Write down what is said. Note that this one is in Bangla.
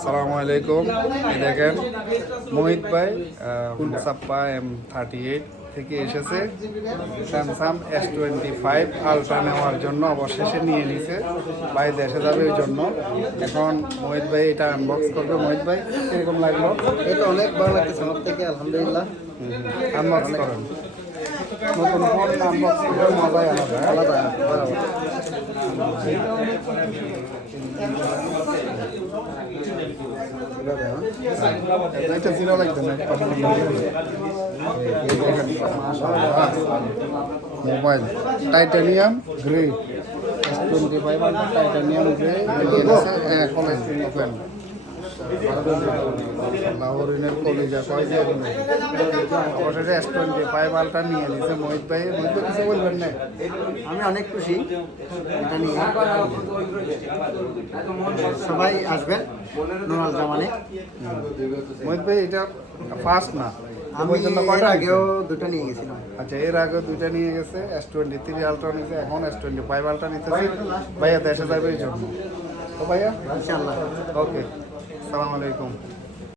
আসসালামু আলাইকুম। এই দেখেন মোহিত ভাই মুসাপ্পা M38 থেকে এসেছে স্যামসাং S25 আলট্রা নেওয়ার জন্য অবশেষে নিয়ে নিছে। ভাই দেশে যাবে ওই জন্য। এখন মোহিত ভাই এটা আনবক্স করবে। মোহিত ভাই কিরকম লাগলো? এটা অনেক ভালো লাগতেছে আমার থেকে, আলহামদুলিল্লাহ। আনবক্স করেন। নতুন ফোন আনবক্স করে মজাই আলাদা। এটা জিরো লাগবে না। Mobile titanium grey S25 titanium grey college open লাহোরিনের কলেজা কয় যে অবশেষে S25 আলট্রা নিয়ে নিছে মোহিত ভাই। মোহিত ভাই কিছু বলবেন না? আমি অনেক খুশি এটা নিয়ে। সবাই আসবেন নোয়াল জামানে। মোহিত ভাই এটা ফার্স্ট না, আমি এর আগেও দুটো নিয়ে গেছিলাম। আচ্ছা, এর আগে দুইটা নিয়ে গেছে। S23 আলট্রা নিয়েছে, এখন S25 আলট্রা নিতেছে। ভাইয়া দেশে যাবে এই জন্য। তো ভাইয়া ইনশাআল্লাহ। ওকে, আসসালামু আলাইকুম।